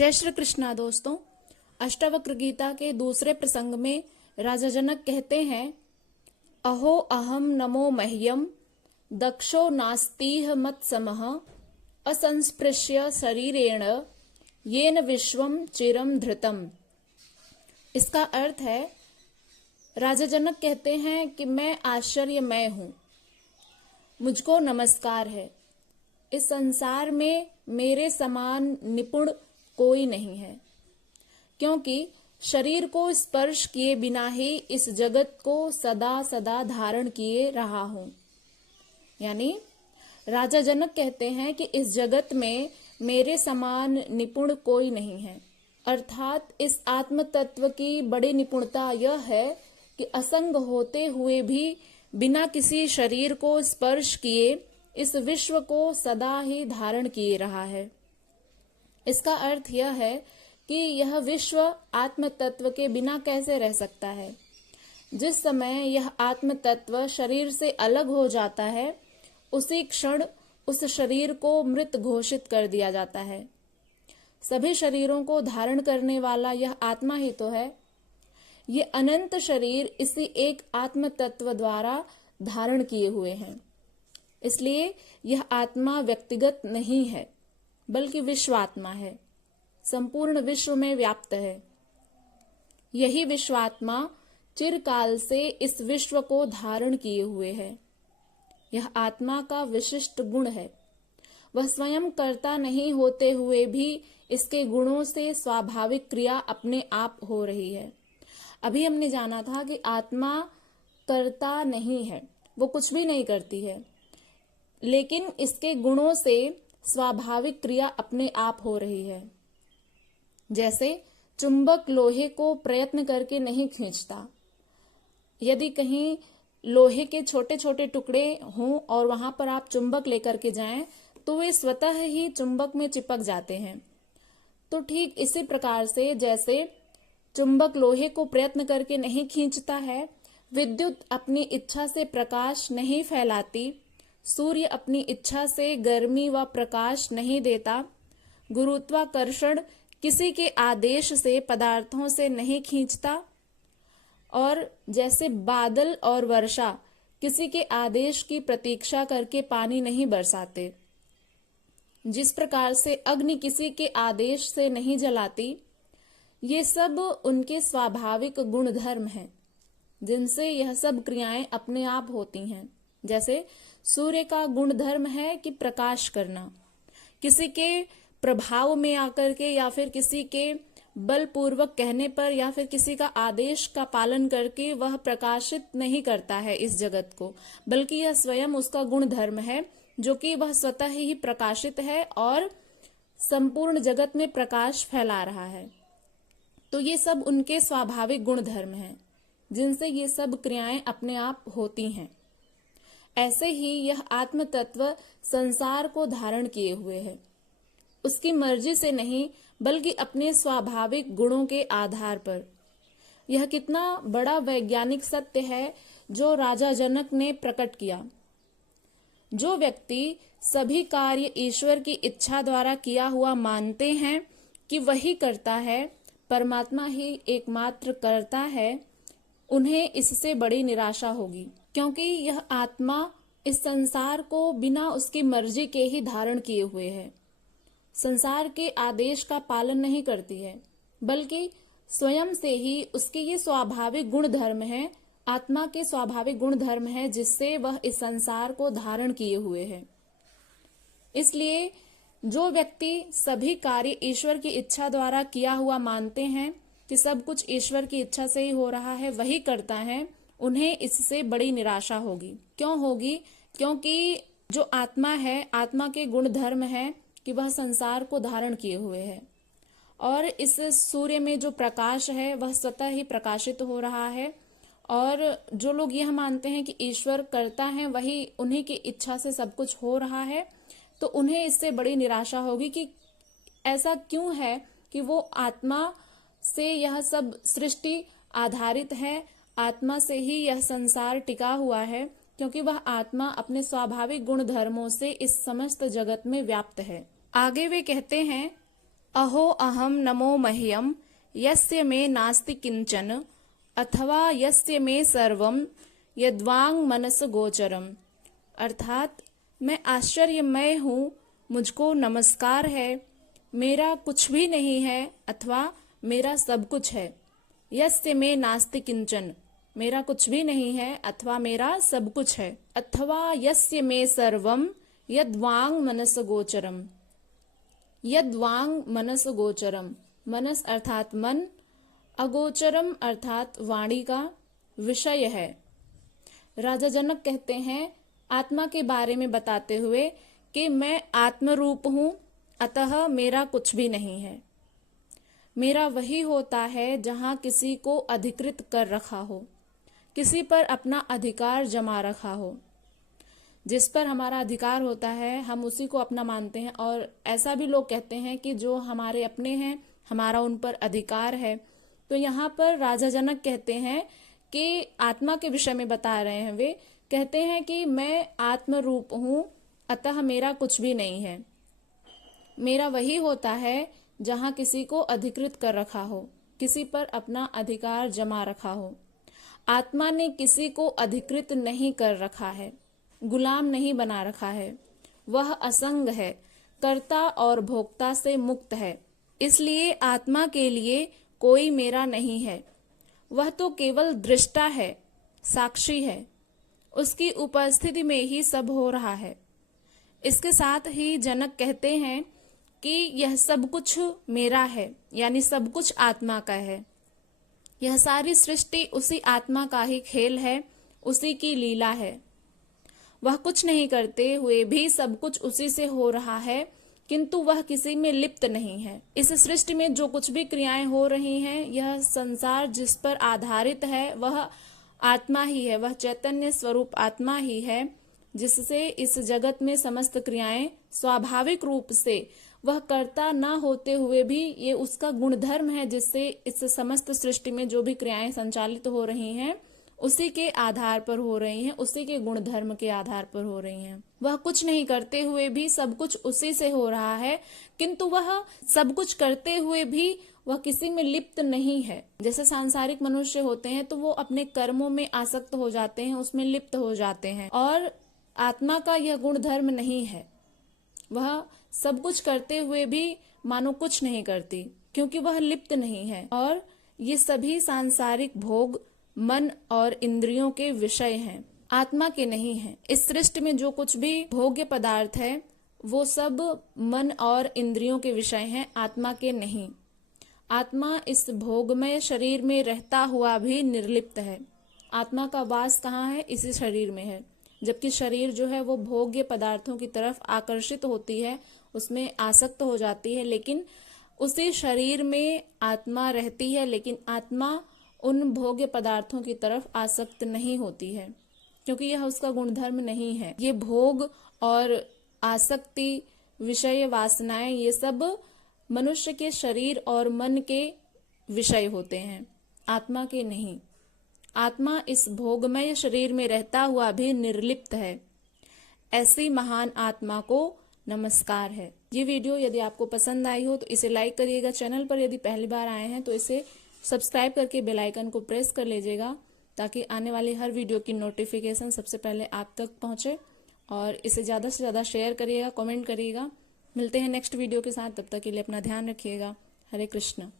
जय श्री कृष्णा दोस्तों। अष्टावक्र गीता के दूसरे प्रसंग में राजा जनक कहते हैं, अहो अहम नमो मह्यम दक्षो नास्तीह मत्समः असंस्पृश्य शरीरेण येन विश्वम चिरम धृतम। इसका अर्थ है, राजा जनक कहते हैं कि मैं आश्चर्यमय हूं, मुझको नमस्कार है। इस संसार में मेरे समान निपुण कोई नहीं है, क्योंकि शरीर को स्पर्श किए बिना ही इस जगत को सदा सदा धारण किए रहा हूं। यानी राजा जनक कहते हैं कि इस जगत में मेरे समान निपुण कोई नहीं है। अर्थात इस आत्म तत्व की बड़ी निपुणता यह है कि असंग होते हुए भी बिना किसी शरीर को स्पर्श किए इस विश्व को सदा ही धारण किए रहा है। इसका अर्थ यह है कि यह विश्व आत्म तत्व के बिना कैसे रह सकता है। जिस समय यह आत्म तत्व शरीर से अलग हो जाता है, उसी क्षण उस शरीर को मृत घोषित कर दिया जाता है। सभी शरीरों को धारण करने वाला यह आत्मा ही तो है। ये अनंत शरीर इसी एक आत्म तत्व द्वारा धारण किए हुए हैं। इसलिए यह आत्मा व्यक्तिगत नहीं है, बल्कि विश्वात्मा है, संपूर्ण विश्व में व्याप्त है। यही विश्वात्मा चिरकाल से इस विश्व को धारण किए हुए है। यह आत्मा का विशिष्ट गुण है। वह स्वयं कर्ता नहीं होते हुए भी इसके गुणों से स्वाभाविक क्रिया अपने आप हो रही है। अभी हमने जाना था कि आत्मा कर्ता नहीं है, वो कुछ भी नहीं करती है, लेकिन इसके गुणों से स्वाभाविक क्रिया अपने आप हो रही है। जैसे चुंबक लोहे को प्रयत्न करके नहीं खींचता। यदि कहीं लोहे के छोटे छोटे टुकड़े हों और वहां पर आप चुंबक लेकर के जाएं, तो वे स्वतः ही चुंबक में चिपक जाते हैं। तो ठीक इसी प्रकार से जैसे चुंबक लोहे को प्रयत्न करके नहीं खींचता है, विद्युत अपनी इच्छा से प्रकाश नहीं फैलाती, सूर्य अपनी इच्छा से गर्मी व प्रकाश नहीं देता, गुरुत्वाकर्षण किसी के आदेश से पदार्थों से नहीं खींचता, और जैसे बादल और वर्षा किसी के आदेश की प्रतीक्षा करके पानी नहीं बरसाते, जिस प्रकार से अग्नि किसी के आदेश से नहीं जलाती, ये सब उनके स्वाभाविक गुणधर्म हैं, जिनसे यह सब क्रियाएं अपने आप होती हैं। जैसे सूर्य का गुणधर्म है कि प्रकाश करना, किसी के प्रभाव में आकर के या फिर किसी के बलपूर्वक कहने पर या फिर किसी का आदेश का पालन करके वह प्रकाशित नहीं करता है इस जगत को, बल्कि यह स्वयं उसका गुणधर्म है, जो कि वह स्वतः ही प्रकाशित है और संपूर्ण जगत में प्रकाश फैला रहा है। तो ये सब उनके स्वाभाविक गुणधर्म हैं, जिनसे ये सब क्रियाएं अपने आप होती हैं। ऐसे ही यह आत्म तत्व संसार को धारण किए हुए है, उसकी मर्जी से नहीं, बल्कि अपने स्वाभाविक गुणों के आधार पर। यह कितना बड़ा वैज्ञानिक सत्य है जो राजा जनक ने प्रकट किया। जो व्यक्ति सभी कार्य ईश्वर की इच्छा द्वारा किया हुआ मानते हैं कि वही करता है, परमात्मा ही एकमात्र करता है, उन्हें इससे बड़ी निराशा होगी, क्योंकि यह आत्मा इस संसार को बिना उसकी मर्जी के ही धारण किए हुए है। संसार के आदेश का पालन नहीं करती है, बल्कि स्वयं से ही उसके ये स्वाभाविक गुण धर्म है, आत्मा के स्वाभाविक गुण धर्म है, जिससे वह इस संसार को धारण किए हुए है। इसलिए जो व्यक्ति सभी कार्य ईश्वर की इच्छा द्वारा किया हुआ मानते हैं कि सब कुछ ईश्वर की इच्छा से ही हो रहा है, वही करता है, उन्हें इससे बड़ी निराशा होगी। क्यों होगी? क्योंकि जो आत्मा है, आत्मा के गुण धर्म है कि वह संसार को धारण किए हुए है, और इस सूर्य में जो प्रकाश है वह स्वतः ही प्रकाशित हो रहा है। और जो लोग यह मानते हैं कि ईश्वर करता है, वही उन्हीं की इच्छा से सब कुछ हो रहा है, तो उन्हें इससे बड़ी निराशा होगी कि ऐसा क्यों है कि वो आत्मा से यह सब सृष्टि आधारित है, आत्मा से ही यह संसार टिका हुआ है, क्योंकि वह आत्मा अपने स्वाभाविक गुण धर्मों से इस समस्त जगत में व्याप्त है। आगे वे कहते हैं, अहो अहम नमो मह्यम यस्य मे नास्ति किंचन अथवा यस्य मे सर्वम यद्वांग मनस गोचरम। अर्थात मैं आश्चर्यमय हूँ, मुझको नमस्कार है, मेरा कुछ भी नहीं है अथवा मेरा सब कुछ है। यस्य मे नास्ति किंचन, मेरा कुछ भी नहीं है अथवा मेरा सब कुछ है। अथवा यस्य मे सर्वम यद्वांग मनस गोचरम। यद्वांग मनस गोचरम, मनस अर्थात मन, अगोचरम अर्थात वाणी का विषय है। राजा जनक कहते हैं आत्मा के बारे में बताते हुए कि मैं आत्मरूप हूं, अतः मेरा कुछ भी नहीं है। मेरा वही होता है जहां किसी को अधिकृत कर रखा हो, किसी पर अपना अधिकार जमा रखा हो। जिस पर हमारा अधिकार होता है हम उसी को अपना मानते हैं, और ऐसा भी लोग कहते हैं कि जो हमारे अपने हैं हमारा उन पर अधिकार है। तो यहाँ पर राजा जनक कहते हैं कि आत्मा के विषय में बता रहे हैं, वे कहते हैं कि मैं आत्म रूप हूं, अतः मेरा कुछ भी नहीं है। मेरा वही होता है जहां किसी को अधिकृत कर रखा हो, किसी पर अपना अधिकार जमा रखा हो। आत्मा ने किसी को अधिकृत नहीं कर रखा है, गुलाम नहीं बना रखा है। वह असंग है, कर्ता और भोक्ता से मुक्त है। इसलिए आत्मा के लिए कोई मेरा नहीं है। वह तो केवल दृष्टा है, साक्षी है। उसकी उपस्थिति में ही सब हो रहा है। इसके साथ ही जनक कहते हैं कि यह सब कुछ मेरा है, यानी सब कुछ आत्मा का है। यह सारी सृष्टि उसी आत्मा का ही खेल है, उसी की लीला है। वह कुछ नहीं करते हुए भी सब कुछ उसी से हो रहा है, किंतु वह किसी में लिप्त नहीं है। इस सृष्टि में जो कुछ भी क्रियाएं हो रही हैं, यह संसार जिस पर आधारित है वह आत्मा ही है, वह चैतन्य स्वरूप आत्मा ही है, जिससे इस जगत में समस्त क्रियाएं स्वाभाविक रूप से वह कर्ता ना होते हुए भी ये उसका गुणधर्म है, जिससे इस समस्त सृष्टि में जो भी क्रियाएं संचालित हो रही हैं उसी के आधार पर हो रही हैं, उसी के गुणधर्म के आधार पर हो रही हैं। वह कुछ नहीं करते हुए भी सब कुछ उसी से हो रहा है, किंतु वह सब कुछ करते हुए भी वह किसी में लिप्त नहीं है। जैसे सांसारिक मनुष्य होते हैं तो वो अपने कर्मों में आसक्त हो जाते हैं, उसमें लिप्त हो जाते हैं, और आत्मा का यह गुणधर्म नहीं है। वह सब कुछ करते हुए भी मानो कुछ नहीं करती, क्योंकि वह लिप्त नहीं है। और ये सभी सांसारिक भोग मन और इंद्रियों के विषय हैं, आत्मा के नहीं हैं। इस सृष्टि में जो कुछ भी भोग्य पदार्थ है वो सब मन और इंद्रियों के विषय हैं, आत्मा के नहीं। आत्मा इस भोगमय शरीर में रहता हुआ भी निर्लिप्त है। आत्मा का वास कहाँ है? इसी शरीर में है। जबकि शरीर जो है वो भोग्य पदार्थों की तरफ आकर्षित होती है, उसमें आसक्त हो जाती है, लेकिन उसी शरीर में आत्मा रहती है। लेकिन आत्मा उन भोग्य पदार्थों की तरफ आसक्त नहीं होती है, क्योंकि यह उसका गुणधर्म नहीं है। ये भोग और आसक्ति, विषय वासनाएं, ये सब मनुष्य के शरीर और मन के विषय होते हैं, आत्मा के नहीं। आत्मा इस भोगमय शरीर में रहता हुआ भी निर्लिप्त है। ऐसी महान आत्मा को नमस्कार है। ये वीडियो यदि आपको पसंद आई हो तो इसे लाइक करिएगा। चैनल पर यदि पहली बार आए हैं तो इसे सब्सक्राइब करके बेल आइकन को प्रेस कर लीजिएगा, ताकि आने वाली हर वीडियो की नोटिफिकेशन सबसे पहले आप तक पहुंचे। और इसे ज़्यादा से ज़्यादा शेयर करिएगा, कमेंट करिएगा। मिलते हैं नेक्स्ट वीडियो के साथ, तब तक के लिए अपना ध्यान रखिएगा। हरे कृष्ण।